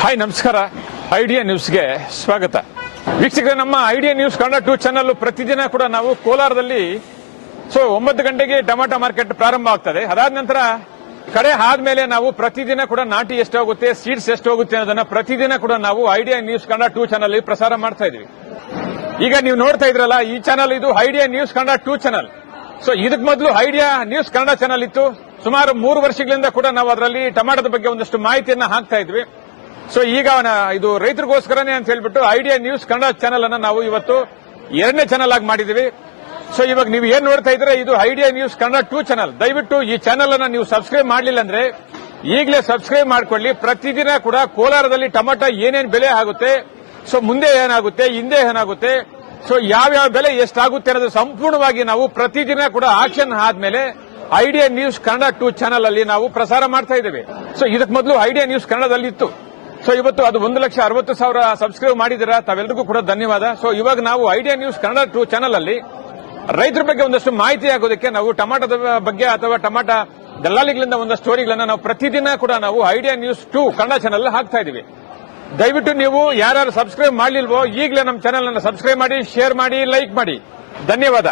Hi ನಮಸ್ಕಾರ. Idea ನ್ಯೂಸ್ಗೆ ಸ್ವಾಗತ. ವೀಕ್ಷಕರೇ, ನಮ್ಮ ಐಡಿಯಾ ನ್ಯೂಸ್ ಕನ್ನಡ 2 ಚಾನಲ್ ಪ್ರತಿದಿನ ಕೂಡ ನಾವು ಕೋಲಾರದಲ್ಲಿ 9 ಗಂಟೆಗೆ ಟೊಮಾಟೊ ಮಾರ್ಕೆಟ್ ಪ್ರಾರಂಭ ಆಗ್ತದೆ. ಅದಾದ ನಂತರ ಕಡೆ ಆದ್ಮೇಲೆ ನಾವು ಪ್ರತಿದಿನ ಕೂಡ ನಾಟಿ ಎಷ್ಟು ಹೋಗುತ್ತೆ, ಸೀಡ್ಸ್ ಎಷ್ಟು ಹೋಗುತ್ತೆ ಅನ್ನೋದನ್ನ ಪ್ರತಿದಿನ ಕೂಡ ನಾವು ಐಡಿಯಾ ನ್ಯೂಸ್ ಕನ್ನಡ 2 ಚಾನಲ್ ಪ್ರಸಾರ ಮಾಡ್ತಾ ಇದೀವಿ. ಈಗ ನೀವು ನೋಡ್ತಾ ಇದ್ರಲ್ಲ, ಈ ಚಾನಲ್ ಇದು ಐಡಿಯಾ ನ್ಯೂಸ್ ಕನ್ನಡ 2 ಚಾನಲ್. ಇದಕ್ಕೆ ಮೊದಲು ಐಡಿಯಾ ನ್ಯೂಸ್ ಕನ್ನಡ ಚಾನಲ್ ಇತ್ತು. ಸುಮಾರು 3 ವರ್ಷಗಳಿಂದ ಕೂಡ ನಾವು ಅದರಲ್ಲಿ ಟೊಮಾಟೋದ ಬಗ್ಗೆ ಒಂದಷ್ಟು ಮಾಹಿತಿಯನ್ನ ಹಾಕ್ತಾ ಇದ್ವಿ. ಈಗ ಇದು ರೈತರಿಗೋಸ್ಕರನೇ ಅಂತ ಹೇಳ್ಬಿಟ್ಟು ಐಡಿಯಾ ನ್ಯೂಸ್ ಕನ್ನಡ ಚಾನಲ್ ಅನ್ನ ನಾವು ಇವತ್ತು 2ನೇ ಚಾನಲ್ ಆಗಿ ಮಾಡಿದೀವಿ. ಇವಾಗ ನೀವು ಏನ್ ನೋಡ್ತಾ ಇದ್ರೆ ಇದು ಐಡಿಯಾ ನ್ಯೂಸ್ ಕನ್ನಡ 2 ಚಾನಲ್. ದಯವಿಟ್ಟು ಈ ಚಾನಲ್ ಅನ್ನ ನೀವು ಸಬ್ಸ್ಕ್ರೈಬ್ ಮಾಡಲಿಲ್ಲ ಅಂದ್ರೆ ಈಗಲೇ ಸಬ್ಸ್ಕ್ರೈಬ್ ಮಾಡ್ಕೊಳ್ಳಿ. ಪ್ರತಿದಿನ ಕೂಡ ಕೋಲಾರದಲ್ಲಿ ಟೊಮಾಟೊ ಏನೇನು ಬೆಲೆ ಆಗುತ್ತೆ, ಮುಂದೆ ಏನಾಗುತ್ತೆ, ಹಿಂದೆ ಏನಾಗುತ್ತೆ, ಯಾವ್ಯಾವ ಬೆಲೆ ಎಷ್ಟಾಗುತ್ತೆ ಅನ್ನೋದು ಸಂಪೂರ್ಣವಾಗಿ ನಾವು ಪ್ರತಿದಿನ ಕೂಡ ಆಕ್ಷನ್ ಆದ್ಮೇಲೆ ಐಡಿಯಾ ನ್ಯೂಸ್ ಕನ್ನಡ 2 ಚಾನಲ್ ಅಲ್ಲಿ ನಾವು ಪ್ರಸಾರ ಮಾಡ್ತಾ ಇದ್ದೇವೆ. ಇದಕ್ಕೆ ಮೊದಲು ಐಡಿಯಾ ನ್ಯೂಸ್ ಕನ್ನಡದಲ್ಲಿ ಇತ್ತು. ಇವತ್ತು ಅದು 1,60,000 ಸಬ್ಸ್ಕ್ರೈಬ್ ಮಾಡಿದಿರಾ, ತಾವೆಲ್ಲರಿಗೂ ಕೂಡ ಧನ್ಯವಾದ. ಇವಾಗ ನಾವು ಐಡಿಯಾ ನ್ಯೂಸ್ ಕನ್ನಡ 2 ಚಾನಲ್ ಅಲ್ಲಿ ರೈತರ ಬಗ್ಗೆ ಒಂದಷ್ಟು ಮಾಹಿತಿ ಆಗೋದಕ್ಕೆ ನಾವು ಟೊಮಾಟೋದ ಬಗ್ಗೆ ಅಥವಾ ಟೊಮಾಟೊ ದಲ್ಲಾಳಿಗಳಿಂದ ಒಂದಷ್ಟು ಸ್ಟೋರಿಗಳನ್ನ ನಾವು ಪ್ರತಿದಿನ ಕೂಡ ನಾವು ಐಡಿಯಾ ನ್ಯೂಸ್ 2 ಕನ್ನಡ ಚಾನಲ್ ಹಾಕ್ತಾ ಇದೀವಿ. ದಯವಿಟ್ಟು ನೀವು ಯಾರು ಸಬ್ಸ್ಕ್ರೈಬ್ ಮಾಡಲಿಲ್ವೋ ಈಗಲೇ ನಮ್ಮ ಚಾನಲ್ ಅನ್ನು ಸಬ್ಸ್ಕ್ರೈಬ್ ಮಾಡಿ, ಶೇರ್ ಮಾಡಿ, ಲೈಕ್ ಮಾಡಿ. ಧನ್ಯವಾದ.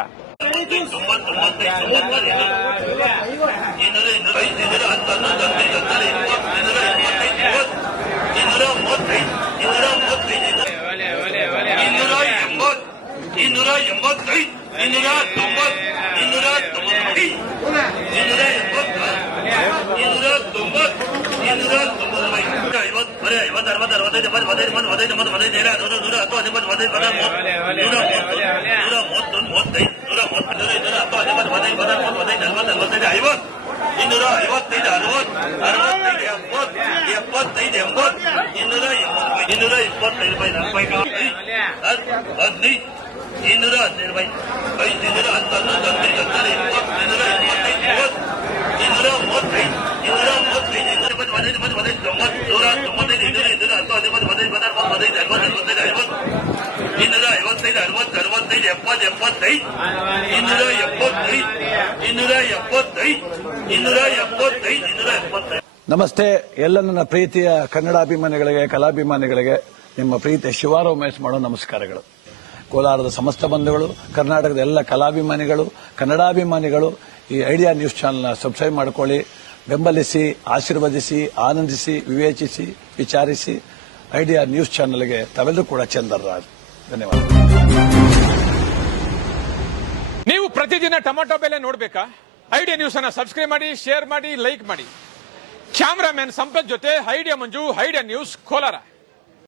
ನಮಸ್ತೆ ಎಲ್ಲ ನನ್ನ ಪ್ರೀತಿಯ ಕನ್ನಡಾಭಿಮಾನಿಗಳಿಗೆ, ಕಲಾಭಿಮಾನಿಗಳಿಗೆ ನಿಮ್ಮ ಪ್ರೀತಿಯ ಶಿವಾರ ಉಮೇಶ್ ಮಾಡೋ ನಮಸ್ಕಾರಗಳು. ಕೋಲಾರದ ಸಮಸ್ತ ಬಂಧುಗಳು, ಕರ್ನಾಟಕದ ಎಲ್ಲ ಕಲಾಭಿಮಾನಿಗಳು, ಕನ್ನಡಾಭಿಮಾನಿಗಳು ಈ ಐಡಿಯಾ ನ್ಯೂಸ್ ಚಾನಲ್ನ ಸಬ್ಸ್ಕ್ರೈಬ್ ಮಾಡಿಕೊಳ್ಳಿ, ಬೆಂಬಲಿಸಿ, ಆಶೀರ್ವದಿಸಿ, ಆನಂದಿಸಿ, ವಿವೇಚಿಸಿ, ವಿಚಾರಿಸಿ. ಐಡಿಯಾ ನ್ಯೂಸ್ ಚಾನಲ್ಗೆ ತಾವೆಲ್ಲರೂ ಕೂಡ ಚಂದರ್ರಾಜ್. ಧನ್ಯವಾದ. ನೀವು ಪ್ರತಿದಿನ ಟೊಮಾಟೊ ಬೆಲೆ ನೋಡ್ಬೇಕಾ? ಐಡಿಯಾ ನ್ಯೂಸ್ ಅನ್ನ ಸಬ್ಸ್ಕ್ರೈಬ್ ಮಾಡಿ, ಶೇರ್ ಮಾಡಿ, ಲೈಕ್ ಮಾಡಿ. ಕ್ಯಾಮರಾಮನ್ ಸಂಪತ್ ಜೊತೆ ಐಡಿಯಾ ಮಂಜು, ಐಡಿಯಾ ನ್ಯೂಸ್ ಕೋಲಾರ.